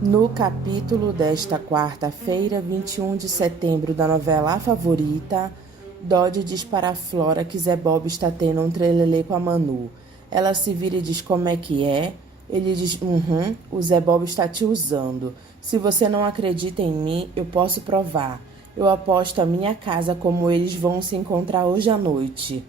No capítulo desta quarta-feira, 21 de setembro, da novela A Favorita, Dodge diz para a Flora que Zé Bob está tendo um trelelê com a Manu. Ela se vira e diz como é que é. Ele diz, o Zé Bob está te usando. Se você não acredita em mim, eu posso provar. Eu aposto a minha casa como eles vão se encontrar hoje à noite.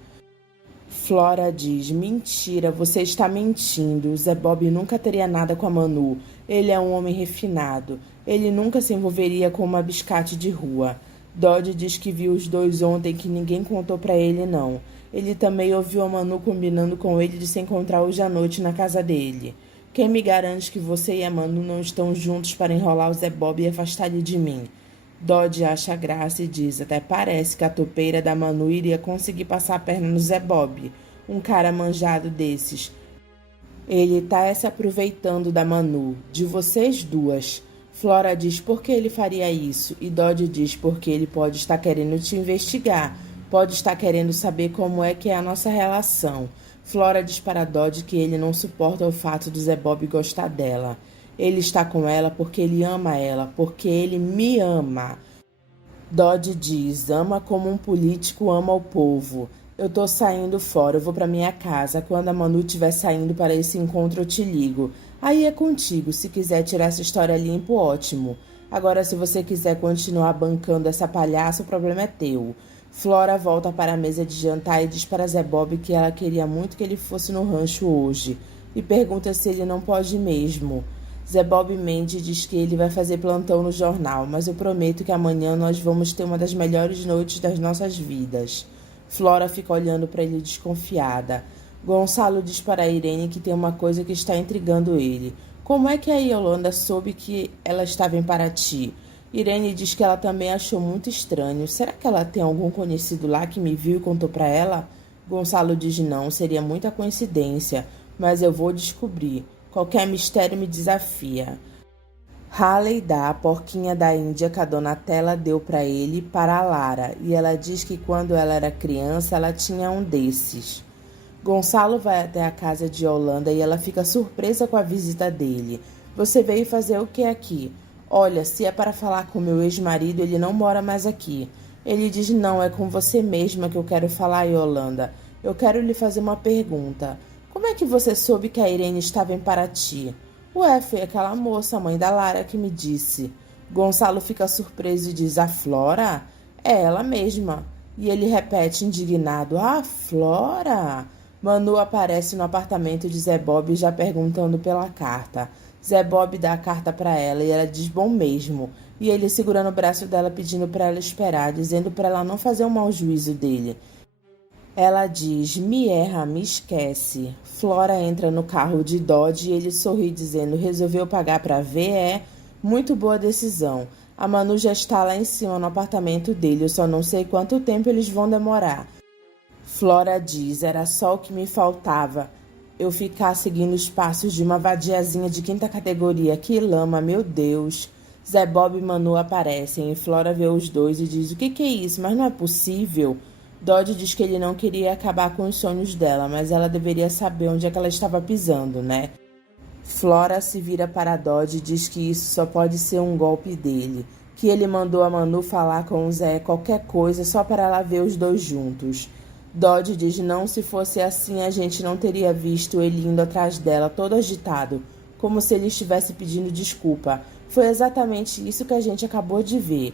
Flora diz, mentira, você está mentindo. O Zé Bob nunca teria nada com a Manu. Ele é um homem refinado. Ele nunca se envolveria com uma biscate de rua. Dodge diz que viu os dois ontem que ninguém contou pra ele, não. Ele também ouviu a Manu combinando com ele de se encontrar hoje à noite na casa dele. Quem me garante que você e a Manu não estão juntos para enrolar o Zé Bob e afastar ele de mim? Dodge acha graça e diz, até parece que a topeira da Manu iria conseguir passar a perna no Zé Bob, um cara manjado desses. Ele tá se aproveitando da Manu, de vocês duas. Flora diz por que ele faria isso, e Dodge diz porque ele pode estar querendo te investigar, pode estar querendo saber como é que é a nossa relação. Flora diz para Dodge que ele não suporta o fato do Zé Bob gostar dela. Ele está com ela porque ele ama ela, porque ele me ama. Dodge diz, ama como um político ama o povo. Eu tô saindo fora, eu vou pra minha casa. Quando a Manu estiver saindo para esse encontro, eu te ligo. Aí é contigo, se quiser tirar essa história limpo, ótimo. Agora, se você quiser continuar bancando essa palhaça, o problema é teu. Flora volta para a mesa de jantar e diz para Zé Bob que ela queria muito que ele fosse no rancho hoje. E pergunta se ele não pode mesmo. Zé Bob mente diz que ele vai fazer plantão no jornal, mas eu prometo que amanhã nós vamos ter uma das melhores noites das nossas vidas. Flora fica olhando para ele desconfiada. Gonçalo diz para Irene que tem uma coisa que está intrigando ele. Como é que a Yolanda soube que ela estava em Paraty? Irene diz que ela também achou muito estranho. Será que ela tem algum conhecido lá que me viu e contou para ela? Gonçalo diz não, seria muita coincidência, mas eu vou descobrir. Qualquer mistério me desafia. Halley dá a porquinha da Índia que a Donatella deu para ele para a Lara, e ela diz que quando ela era criança ela tinha um desses. Gonçalo vai até a casa de Yolanda e ela fica surpresa com a visita dele. Você veio fazer o que aqui? Olha, se é para falar com meu ex-marido, ele não mora mais aqui. Ele diz, não, é com você mesma que eu quero falar, Yolanda. Eu quero lhe fazer uma pergunta. Como é que você soube que a Irene estava em Paraty? Ué, foi aquela moça, a mãe da Lara, que me disse. Gonçalo fica surpreso e diz, a Flora? É ela mesma. E ele repete indignado, a Flora? Manu aparece no apartamento de Zé Bob já perguntando pela carta. Zé Bob dá a carta para ela e ela diz bom mesmo. E ele segurando o braço dela pedindo para ela esperar, dizendo para ela não fazer um mau juízo dele. Ela diz, me erra, me esquece. Flora entra no carro de Dodge e ele sorri dizendo, resolveu pagar para ver, é? Muito boa decisão. A Manu já está lá em cima no apartamento dele, eu só não sei quanto tempo eles vão demorar. Flora diz, era só o que me faltava. Eu ficar seguindo os passos de uma vadiazinha de quinta categoria. Que lama, meu Deus. Zé Bob e Manu aparecem e Flora vê os dois e diz, o que é isso? Mas não é possível. Dodge diz que ele não queria acabar com os sonhos dela, mas ela deveria saber onde é que ela estava pisando, né? Flora se vira para Dodge e diz que isso só pode ser um golpe dele, que ele mandou a Manu falar com o Zé qualquer coisa só para ela ver os dois juntos. Dodge diz não, se fosse assim a gente não teria visto ele indo atrás dela todo agitado, como se ele estivesse pedindo desculpa. Foi exatamente isso que a gente acabou de ver.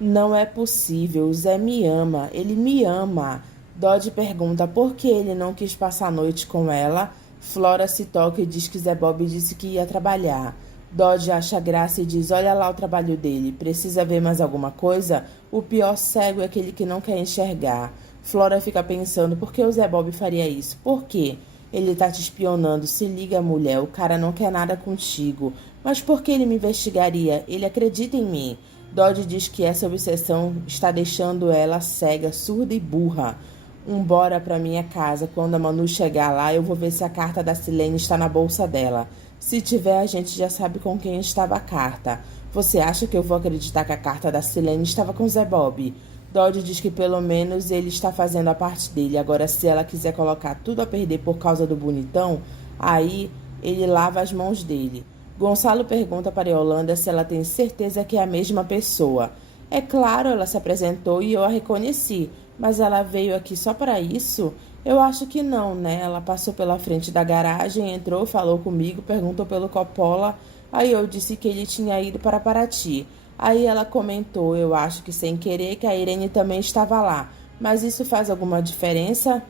Não é possível, o Zé me ama, ele me ama. Dodge pergunta por que ele não quis passar a noite com ela. Flora se toca e diz que Zé Bob disse que ia trabalhar. Dodge acha graça e diz, olha lá o trabalho dele, precisa ver mais alguma coisa? O pior cego é aquele que não quer enxergar. Flora fica pensando, por que o Zé Bob faria isso? Por quê? Ele tá te espionando, se liga, mulher, o cara não quer nada contigo. Mas por que ele me investigaria? Ele acredita em mim. Dodge diz que essa obsessão está deixando ela cega, surda e burra. Bora pra minha casa. Quando a Manu chegar lá, eu vou ver se a carta da Silene está na bolsa dela. Se tiver, a gente já sabe com quem estava a carta. Você acha que eu vou acreditar que a carta da Silene estava com Zé Bob? Dodge diz que pelo menos ele está fazendo a parte dele. Agora, se ela quiser colocar tudo a perder por causa do bonitão, aí ele lava as mãos dele. Gonçalo pergunta para Yolanda se ela tem certeza que é a mesma pessoa. É claro, ela se apresentou e eu a reconheci, mas ela veio aqui só para isso? Eu acho que não, né? Ela passou pela frente da garagem, entrou, falou comigo, perguntou pelo Coppola. Aí eu disse que ele tinha ido para Paraty. Aí ela comentou, eu acho que sem querer, que a Irene também estava lá. Mas isso faz alguma diferença?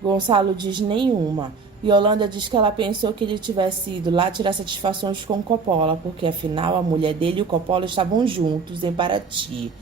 Gonçalo diz nenhuma. Yolanda diz que ela pensou que ele tivesse ido lá tirar satisfações com o Coppola, porque afinal a mulher dele e o Coppola estavam juntos em Paraty.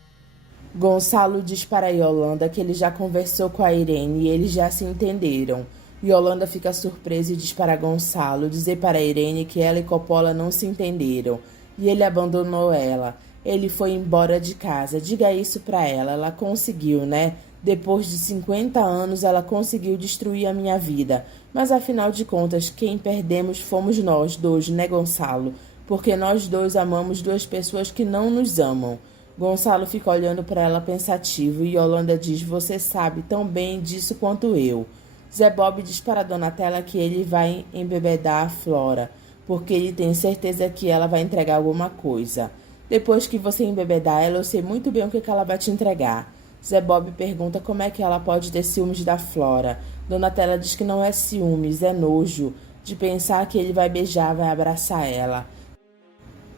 Gonçalo diz para Yolanda que ele já conversou com a Irene e eles já se entenderam. Yolanda fica surpresa e diz para Gonçalo dizer para Irene que ela e Coppola não se entenderam e ele abandonou ela. Ele foi embora de casa. Diga isso para ela. Ela conseguiu, né? Depois de 50 anos, ela conseguiu destruir a minha vida. Mas afinal de contas, quem perdemos fomos nós dois, né, Gonçalo? Porque nós dois amamos duas pessoas que não nos amam. Gonçalo fica olhando para ela pensativo e Yolanda diz: Você sabe tão bem disso quanto eu. Zé Bob diz para Donatella que ele vai embebedar a Flora, porque ele tem certeza que ela vai entregar alguma coisa. Depois que você embebedar ela, eu sei muito bem o que ela vai te entregar. Zé Bob pergunta como é que ela pode ter ciúmes da Flora. Donatella diz que não é ciúmes, é nojo, de pensar que ele vai beijar, vai abraçar ela.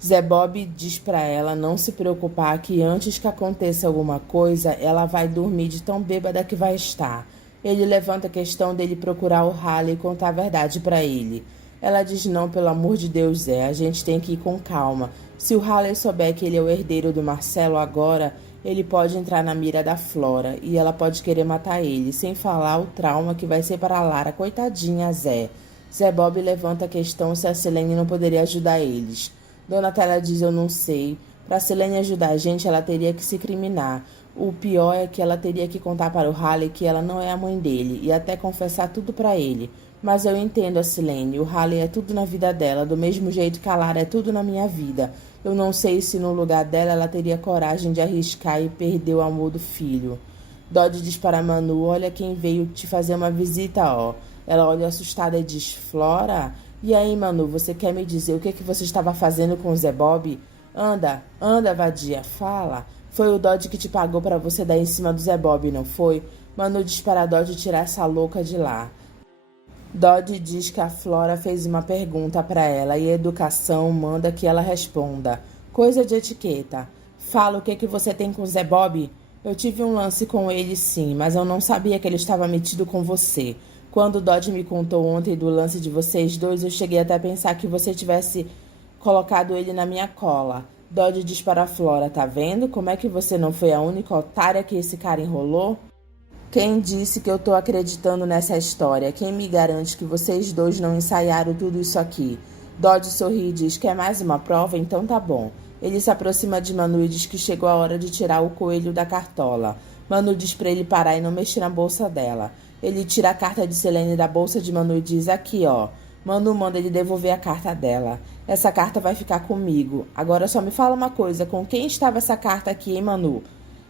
Zé Bob diz para ela não se preocupar que antes que aconteça alguma coisa, ela vai dormir de tão bêbada que vai estar. Ele levanta a questão dele procurar o Halley e contar a verdade para ele. Ela diz não, pelo amor de Deus, Zé, a gente tem que ir com calma. Se o Halley souber que ele é o herdeiro do Marcelo agora, ele pode entrar na mira da Flora e ela pode querer matar ele, sem falar o trauma que vai ser para a Lara, coitadinha, Zé. Zé Bob levanta a questão se a Selene não poderia ajudar eles. Donatella diz, eu não sei. Para Selene ajudar a gente, ela teria que se criminar. O pior é que ela teria que contar para o Halley que ela não é a mãe dele e até confessar tudo para ele. Mas eu entendo a Selene. O Halley é tudo na vida dela, do mesmo jeito que a Lara é tudo na minha vida. Eu não sei se no lugar dela ela teria coragem de arriscar e perder o amor do filho. Dodge diz para Manu, olha quem veio te fazer uma visita, ó. Ela olha assustada e diz, Flora? E aí, Manu, você quer me dizer o que você estava fazendo com o Zé Bob? Anda, anda, vadia, fala. Foi o Dodge que te pagou para você dar em cima do Zé Bob, não foi? Manu diz para Dodge tirar essa louca de lá. Dodge diz que a Flora fez uma pergunta para ela e a educação manda que ela responda. Coisa de etiqueta. Fala o que você tem com o Zé Bob? Eu tive um lance com ele sim, mas eu não sabia que ele estava metido com você. Quando o Dodge me contou ontem do lance de vocês dois, eu cheguei até a pensar que você tivesse colocado ele na minha cola. Dodge diz para a Flora, tá vendo? Como é que você não foi a única otária que esse cara enrolou? Quem disse que eu tô acreditando nessa história? Quem me garante que vocês dois não ensaiaram tudo isso aqui? Dodge sorri e diz, quer mais uma prova? Então tá bom. Ele se aproxima de Manu e diz que chegou a hora de tirar o coelho da cartola. Manu diz para ele parar e não mexer na bolsa dela. Ele tira a carta de Selene da bolsa de Manu e diz, aqui ó. Manu manda ele devolver a carta dela. Essa carta vai ficar comigo. Agora só me fala uma coisa, com quem estava essa carta aqui, hein, Manu?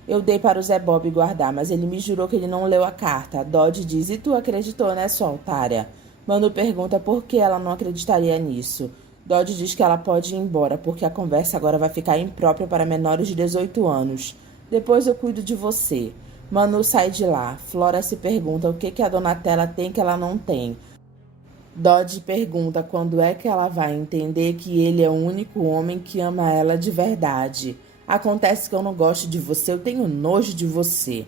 Eu dei para o Zé Bob guardar, mas ele me jurou que ele não leu a carta. Dodge diz, e tu acreditou, né, sua otária? Manu pergunta por que ela não acreditaria nisso. Dodge diz que ela pode ir embora, porque a conversa agora vai ficar imprópria para menores de 18 anos. Depois eu cuido de você. Manu sai de lá. Flora se pergunta o que a Donatella tem que ela não tem. Dodge pergunta quando é que ela vai entender que ele é o único homem que ama ela de verdade. Acontece que eu não gosto de você, eu tenho nojo de você.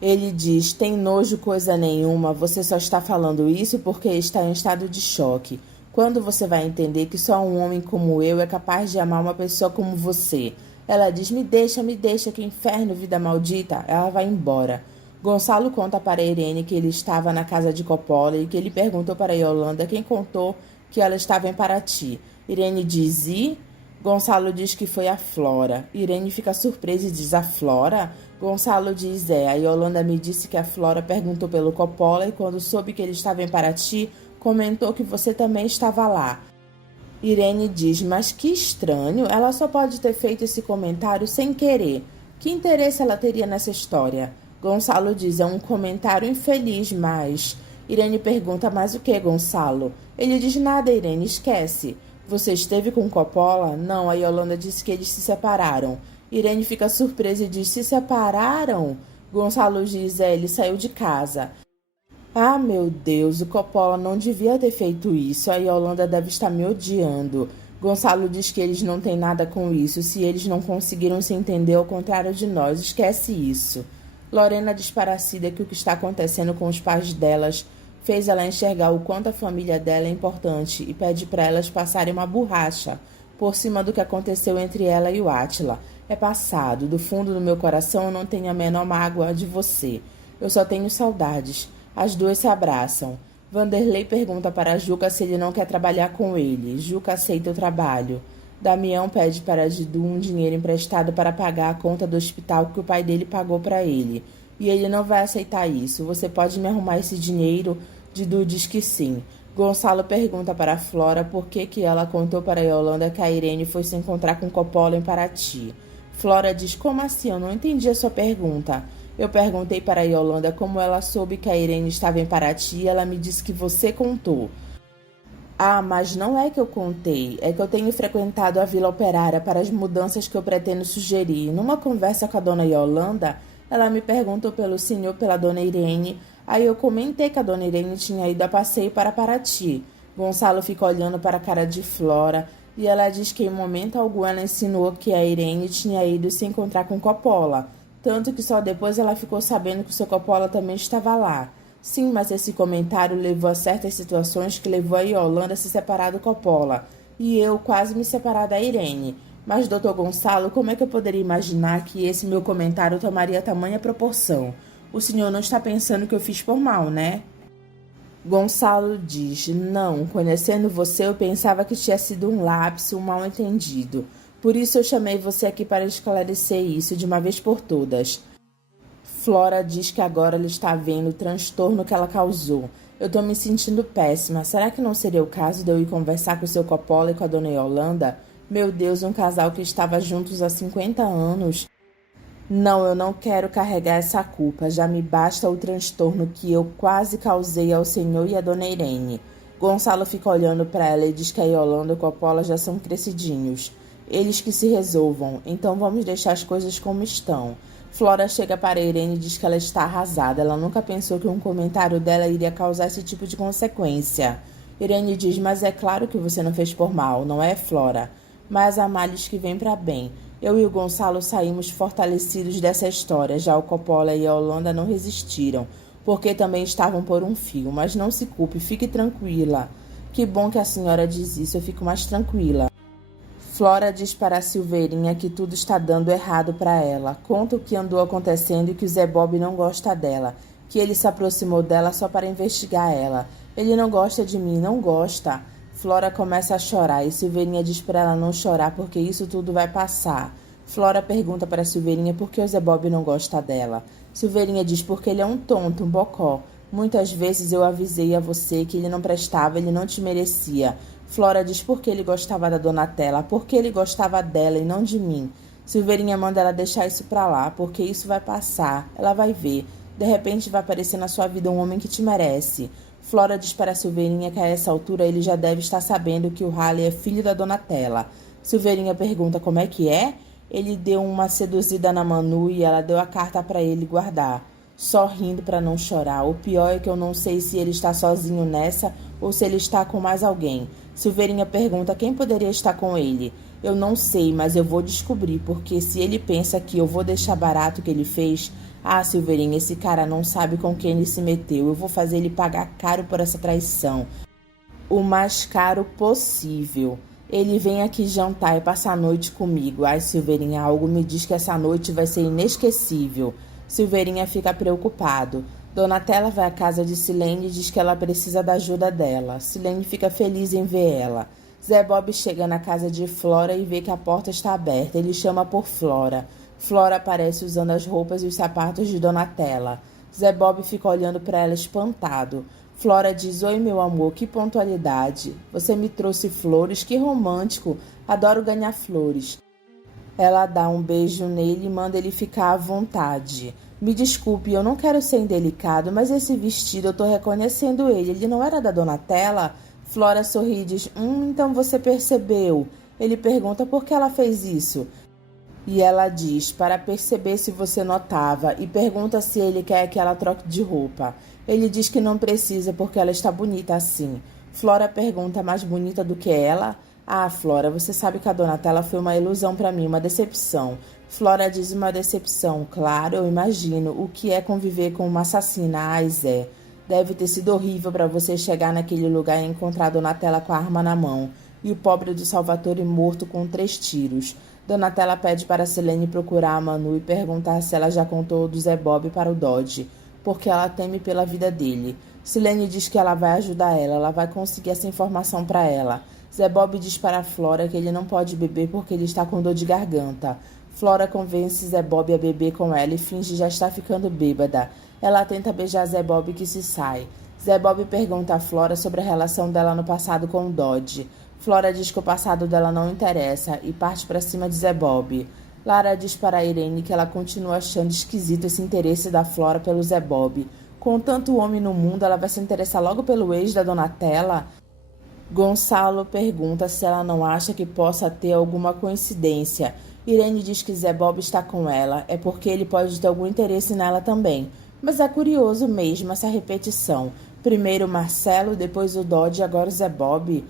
Ele diz, tem nojo coisa nenhuma, você só está falando isso porque está em estado de choque. Quando você vai entender que só um homem como eu é capaz de amar uma pessoa como você? Ela diz, me deixa, que inferno, vida maldita. Ela vai embora. Gonçalo conta para Irene que ele estava na casa de Coppola e que ele perguntou para Yolanda quem contou que ela estava em Paraty. Irene diz, e... Gonçalo diz que foi a Flora. Irene fica surpresa e diz, a Flora? Gonçalo diz, a Yolanda me disse que a Flora perguntou pelo Coppola e quando soube que ele estava em Paraty, comentou que você também estava lá. Irene diz, mas que estranho, ela só pode ter feito esse comentário sem querer. Que interesse ela teria nessa história? Gonçalo diz, é um comentário infeliz, mas... Irene pergunta, mas o que, Gonçalo? Ele diz, nada, Irene, esquece. Você esteve com Coppola? Não, a Yolanda disse que eles se separaram. Irene fica surpresa e diz: se separaram? Gonçalo diz: ele saiu de casa. Ah, meu Deus, o Coppola não devia ter feito isso. A Yolanda deve estar me odiando. Gonçalo diz que eles não têm nada com isso. Se eles não conseguiram se entender ao contrário de nós, esquece isso. Lorena diz para Cida que o que está acontecendo com os pais delas fez ela enxergar o quanto a família dela é importante e pede para elas passarem uma borracha por cima do que aconteceu entre ela e o Átila. É passado. Do fundo do meu coração eu não tenho a menor mágoa de você. Eu só tenho saudades. As duas se abraçam. Vanderlei pergunta para Juca se ele não quer trabalhar com ele. Juca aceita o trabalho. Damião pede para Didu um dinheiro emprestado para pagar a conta do hospital que o pai dele pagou para ele. E ele não vai aceitar isso. Você pode me arrumar esse dinheiro? Didu diz que sim. Gonçalo pergunta para Flora por que ela contou para Yolanda que a Irene foi se encontrar com Coppola em Paraty. Flora diz: como assim? Eu não entendi a sua pergunta. Eu perguntei para a Yolanda como ela soube que a Irene estava em Paraty e ela me disse que você contou. Ah, mas não é que eu contei, é que eu tenho frequentado a Vila Operária para as mudanças que eu pretendo sugerir. Numa conversa com a dona Yolanda, ela me perguntou pelo senhor, pela dona Irene. Aí eu comentei que a dona Irene tinha ido a passeio para Paraty. Gonçalo fica olhando para a cara de Flora e ela diz que em momento algum ela insinuou que a Irene tinha ido se encontrar com Coppola. Tanto que só depois ela ficou sabendo que o seu Coppola também estava lá. Sim, mas esse comentário levou a certas situações que levou a Yolanda a se separar do Coppola. E eu quase me separar da Irene. Mas, doutor Gonçalo, como é que eu poderia imaginar que esse meu comentário tomaria tamanha proporção? O senhor não está pensando que eu fiz por mal, né? Gonçalo diz: não, conhecendo você eu pensava que tinha sido um lapso, um mal-entendido. Por isso eu chamei você aqui para esclarecer isso de uma vez por todas. Flora diz que agora ela está vendo o transtorno que ela causou. Eu estou me sentindo péssima. Será que não seria o caso de eu ir conversar com o seu Coppola e com a dona Yolanda? Meu Deus, um casal que estava juntos há 50 anos. Não, eu não quero carregar essa culpa. Já me basta o transtorno que eu quase causei ao senhor e à dona Irene. Gonçalo fica olhando para ela e diz que a Yolanda e o Coppola já são crescidinhos. Eles que se resolvam. Então vamos deixar as coisas como estão. Flora chega para Irene e diz que ela está arrasada. Ela nunca pensou que um comentário dela iria causar esse tipo de consequência. Irene diz: mas é claro que você não fez por mal, não é, Flora? Mas há males que vêm para bem. Eu e o Gonçalo saímos fortalecidos dessa história. Já o Coppola e a Yolanda não resistiram, porque também estavam por um fio. Mas não se culpe, fique tranquila. Que bom que a senhora diz isso, eu fico mais tranquila. Flora diz para a Silveirinha que tudo está dando errado para ela. Conta o que andou acontecendo e que o Zé Bob não gosta dela. Que ele se aproximou dela só para investigar ela. Ele não gosta de mim, não gosta. Flora começa a chorar e Silveirinha diz para ela não chorar porque isso tudo vai passar. Flora pergunta para a Silveirinha por que o Zé Bob não gosta dela. Silveirinha diz porque ele é um tonto, um bocó. Muitas vezes eu avisei a você que ele não prestava, ele não te merecia. Flora diz por que ele gostava da Donatella, por que ele gostava dela e não de mim. Silveirinha manda ela deixar isso pra lá, porque isso vai passar, ela vai ver. De repente vai aparecer na sua vida um homem que te merece. Flora diz para Silveirinha que a essa altura ele já deve estar sabendo que o Halley é filho da Donatella. Silveirinha pergunta como é que é? Ele deu uma seduzida na Manu e ela deu a carta para ele guardar. Só rindo para não chorar. O pior é que eu não sei se ele está sozinho nessa ou se ele está com mais alguém. Silveirinha pergunta quem poderia estar com ele. Eu não sei, mas eu vou descobrir, porque se ele pensa que eu vou deixar barato o que ele fez... Ah, Silveirinha, esse cara não sabe com quem ele se meteu. Eu vou fazer ele pagar caro por essa traição. O mais caro possível. Ele vem aqui jantar e passar a noite comigo. Ai, Silveirinha, algo me diz que essa noite vai ser inesquecível. Silveirinha fica preocupado. Donatella vai à casa de Silene e diz que ela precisa da ajuda dela. Silene fica feliz em ver ela. Zé Bob chega na casa de Flora e vê que a porta está aberta. Ele chama por Flora. Flora aparece usando as roupas e os sapatos de Donatella. Zé Bob fica olhando para ela espantado. Flora diz: oi, meu amor, que pontualidade. Você me trouxe flores, que romântico. Adoro ganhar flores. Ela dá um beijo nele e manda ele ficar à vontade. Me desculpe, eu não quero ser indelicado, mas esse vestido eu tô reconhecendo ele. Ele não era da Donatella? Flora sorri e diz, então você percebeu. Ele pergunta por que ela fez isso. E ela diz, para perceber se você notava, e pergunta se ele quer que ela troque de roupa. Ele diz que não precisa porque ela está bonita assim. Flora pergunta, mais bonita do que ela? Ah, Flora, você sabe que a Donatella foi uma ilusão para mim, uma decepção. Flora diz, uma decepção. Claro, eu imagino. O que é conviver com uma assassina? Ai, Zé. Deve ter sido horrível para você chegar naquele lugar e encontrar a Donatella com a arma na mão. E o pobre do Salvatore morto com 3 tiros. Donatella pede para Silene procurar a Manu e perguntar se ela já contou do Zé Bob para o Dodge, porque ela teme pela vida dele. Silene diz que ela vai ajudar ela vai conseguir essa informação para ela. Zé Bob diz para Flora que ele não pode beber porque ele está com dor de garganta. Flora convence Zé Bob a beber com ela e finge já estar ficando bêbada. Ela tenta beijar Zé Bob que se sai. Zé Bob pergunta a Flora sobre a relação dela no passado com o Dodge. Flora diz que o passado dela não interessa e parte para cima de Zé Bob. Lara diz para Irene que ela continua achando esquisito esse interesse da Flora pelo Zé Bob. Com tanto homem no mundo, ela vai se interessar logo pelo ex da Donatella? Gonçalo pergunta se ela não acha que possa ter alguma coincidência. Irene diz que Zé Bob está com ela, é porque ele pode ter algum interesse nela também. Mas é curioso mesmo essa repetição. Primeiro o Marcelo, depois o Dodge e agora o Zé Bob.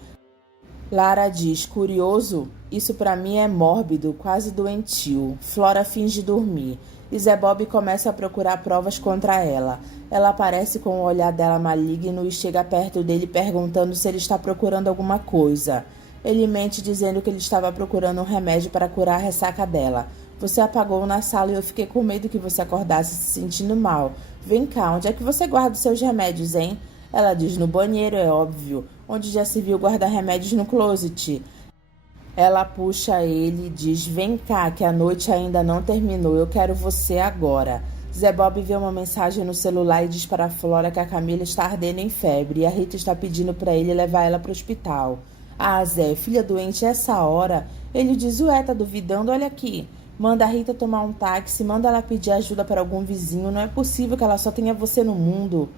Lara diz, curioso? Isso para mim é mórbido, quase doentio. Flora finge dormir. E Zé Bob começa a procurar provas contra ela. Ela aparece com o olhar dela maligno e chega perto dele perguntando se ele está procurando alguma coisa. Ele mente dizendo que ele estava procurando um remédio para curar a ressaca dela. Você apagou na sala e eu fiquei com medo que você acordasse se sentindo mal. Vem cá, onde é que você guarda os seus remédios, hein? Ela diz, no banheiro, é óbvio. Onde já se viu guardar remédios no closet. Ela puxa ele e diz, vem cá, que a noite ainda não terminou, eu quero você agora. Zé Bob vê uma mensagem no celular e diz para a Flora que a Camila está ardendo em febre e a Rita está pedindo para ele levar ela para o hospital. Ah, Zé, filha doente, essa hora? Ele diz, ué, tá duvidando? Olha aqui. Manda a Rita tomar um táxi, manda ela pedir ajuda para algum vizinho, não é possível que ela só tenha você no mundo.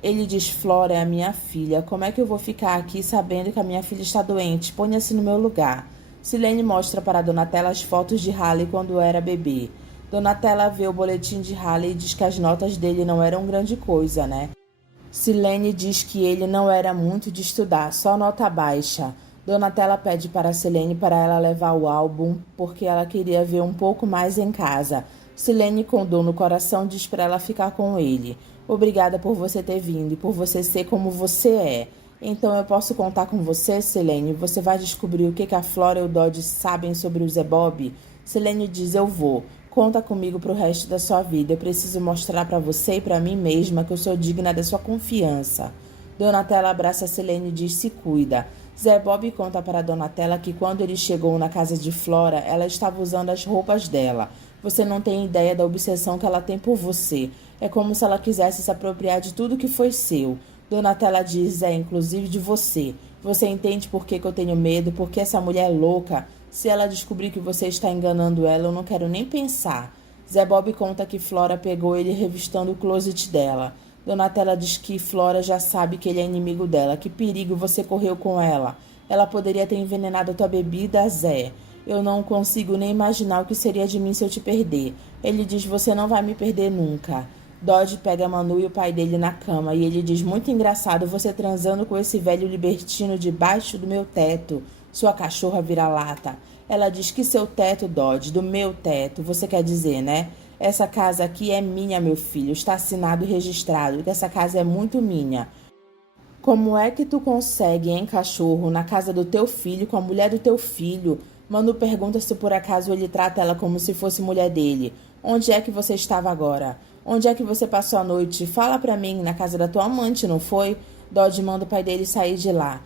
Ele diz, Flora é a minha filha, como é que eu vou ficar aqui sabendo que a minha filha está doente? Ponha-se no meu lugar. Silene mostra para Donatella as fotos de Halley quando era bebê. Donatella vê o boletim de Halley e diz que as notas dele não eram grande coisa, né? Silene diz que ele não era muito de estudar, só nota baixa. Donatella pede para Silene para ela levar o álbum, porque ela queria ver um pouco mais em casa. Silene, com dor no coração, diz para ela ficar com ele. Obrigada por você ter vindo e por você ser como você é. Então eu posso contar com você, Silene? Você vai descobrir o que a Flora e o Dodge sabem sobre o Zé Bob? Silene diz, eu vou. Conta comigo pro resto da sua vida. Eu preciso mostrar para você e para mim mesma que eu sou digna da sua confiança. Donatella abraça Silene e diz, se cuida. Zé Bob conta para Donatella que quando ele chegou na casa de Flora, ela estava usando as roupas dela. Você não tem ideia da obsessão que ela tem por você. É como se ela quisesse se apropriar de tudo que foi seu. Donatella diz, inclusive de você. Você entende por que eu tenho medo? Porque essa mulher é louca. Se ela descobrir que você está enganando ela, eu não quero nem pensar. Zé Bob conta que Flora pegou ele revistando o closet dela. Donatella diz que Flora já sabe que ele é inimigo dela. Que perigo você correu com ela. Ela poderia ter envenenado a tua bebida, Zé. Eu não consigo nem imaginar o que seria de mim se eu te perder. Ele diz, você não vai me perder nunca. Dodge pega Manu e o pai dele na cama e ele diz, muito engraçado você transando com esse velho libertino debaixo do meu teto, sua cachorra vira-lata. Ela diz que seu teto, Dodge, do meu teto, você quer dizer, né? Essa casa aqui é minha, meu filho, está assinado e registrado, que essa casa é muito minha. Como é que tu consegue, hein, cachorro, na casa do teu filho, com a mulher do teu filho? Manu pergunta se por acaso ele trata ela como se fosse mulher dele. Onde é que você estava agora? Onde é que você passou a noite? Fala pra mim, na casa da tua amante, não foi? Dodge manda o pai dele sair de lá.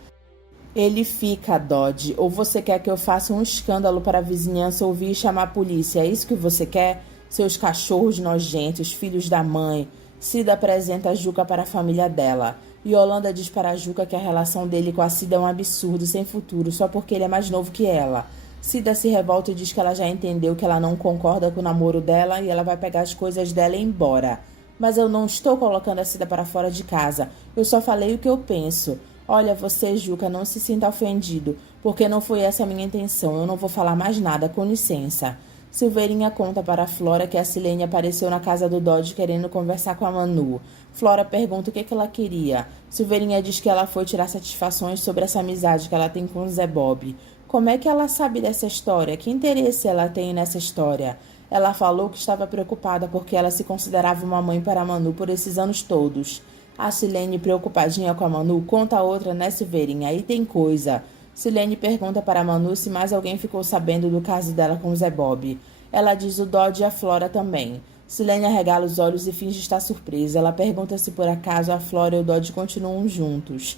Ele fica, Dodge. Ou você quer que eu faça um escândalo para a vizinhança ouvir e chamar a polícia? É isso que você quer? Seus cachorros nojentos, filhos da mãe. Cida apresenta a Juca para a família dela. Yolanda diz para a Juca que a relação dele com a Cida é um absurdo, sem futuro, só porque ele é mais novo que ela. Cida se revolta e diz que ela já entendeu que ela não concorda com o namoro dela e ela vai pegar as coisas dela e ir embora. Mas eu não estou colocando a Cida para fora de casa. Eu só falei o que eu penso. Olha, você, Juca, não se sinta ofendido, porque não foi essa a minha intenção. Eu não vou falar mais nada, com licença. Silveirinha conta para Flora que a Silene apareceu na casa do Dodge querendo conversar com a Manu. Flora pergunta o que ela queria. Silveirinha diz que ela foi tirar satisfações sobre essa amizade que ela tem com o Zé Bob. Como é que ela sabe dessa história? Que interesse ela tem nessa história? Ela falou que estava preocupada porque ela se considerava uma mãe para a Manu por esses anos todos. A Silene, preocupadinha com a Manu, conta outra, né, Silveirinha? Aí tem coisa. Silene pergunta para a Manu se mais alguém ficou sabendo do caso dela com o Zé Bob. Ela diz o Dodge e a Flora também. Silene arregala os olhos e finge estar surpresa. Ela pergunta se por acaso a Flora e o Dodge continuam juntos.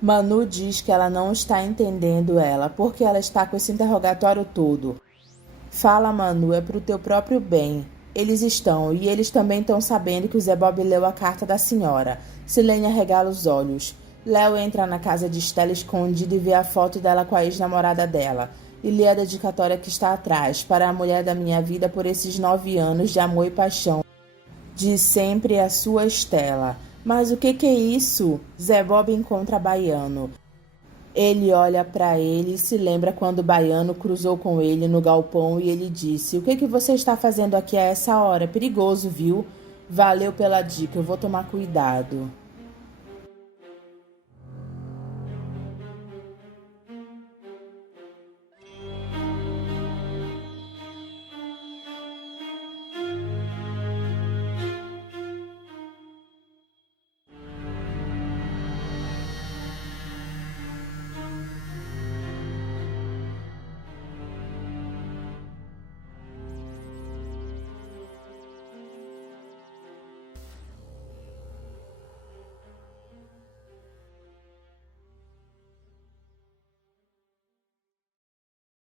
Manu diz que ela não está entendendo ela, porque ela está com esse interrogatório todo. Fala, Manu, é pro teu próprio bem. Eles estão, e eles também estão sabendo que o Zé Bob leu a carta da senhora. Silene arregala os olhos. Léo entra na casa de Stella escondida e vê a foto dela com a ex-namorada dela. E lê a dedicatória que está atrás, para a mulher da minha vida por esses 9 anos de amor e paixão. De sempre a sua Stella. Mas o que é isso? Zé Bob encontra Baiano. Ele olha para ele e se lembra quando o Baiano cruzou com ele no galpão e ele disse: "O que você está fazendo aqui a essa hora? É perigoso, viu? Valeu pela dica, eu vou tomar cuidado."